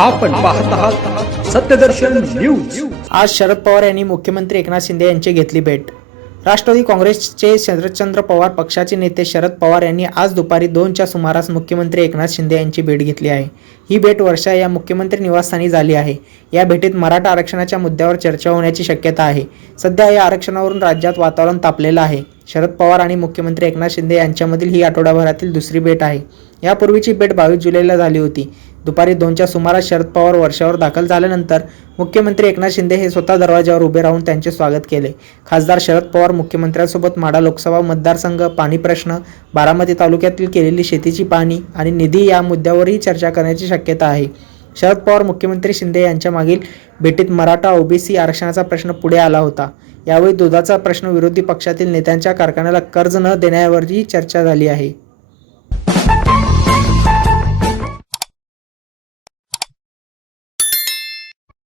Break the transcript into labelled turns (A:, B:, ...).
A: आपण पाहत आहात सत्यदर्शन न्यूज.
B: आज शरद पवार यांनी मुख्यमंत्री एकनाथ शिंदे यांची घेतली भेट. राष्ट्रवादी काँग्रेसचे शरदचंद्र पवार पक्षाचे नेते शरद पवार यांनी आज दुपारी दोनच्या सुमारास मुख्यमंत्री एकनाथ शिंदे यांची भेट घेतली आहे. ही भेट वर्षा या मुख्यमंत्री निवासस्थानी झाली आहे. या भेटीत मराठा आरक्षणाच्या मुद्द्यावर चर्चा होण्याची शक्यता आहे. सध्या या आरक्षणावरून राज्यात वातावरण तापलेलं आहे. शरद पवार आणि मुख्यमंत्री एकनाथ शिंदे यांच्यामधील ही आठवडाभरातील दुसरी भेट आहे. यापूर्वीची भेट बावीस जुलैला झाली होती. दुपारी दोनच्या सुमारास शरद पवार वर्षावर दाखल झाल्यानंतर मुख्यमंत्री एकनाथ शिंदे हे स्वतः दरवाजावर उभे राहून त्यांचे स्वागत केले. खासदार शरद पवार मुख्यमंत्र्यांसोबत माडा लोकसभा मतदारसंघ पाणी प्रश्न बारामती तालुक्यातील केलेली शेतीची पाहणी आणि निधी या मुद्द्यावरही चर्चा करण्याची शक्यता आहे. शरद पवार मुख्यमंत्री शिंदे यांच्या मागील भेटीत मराठा ओबीसी आरक्षणाचा प्रश्न पुढे आला होता. यावेळी दुधाचा प्रश्न विरोधी पक्षातील नेत्यांच्या कारखान्याला कर्ज न देण्यावरही चर्चा झाली आहे.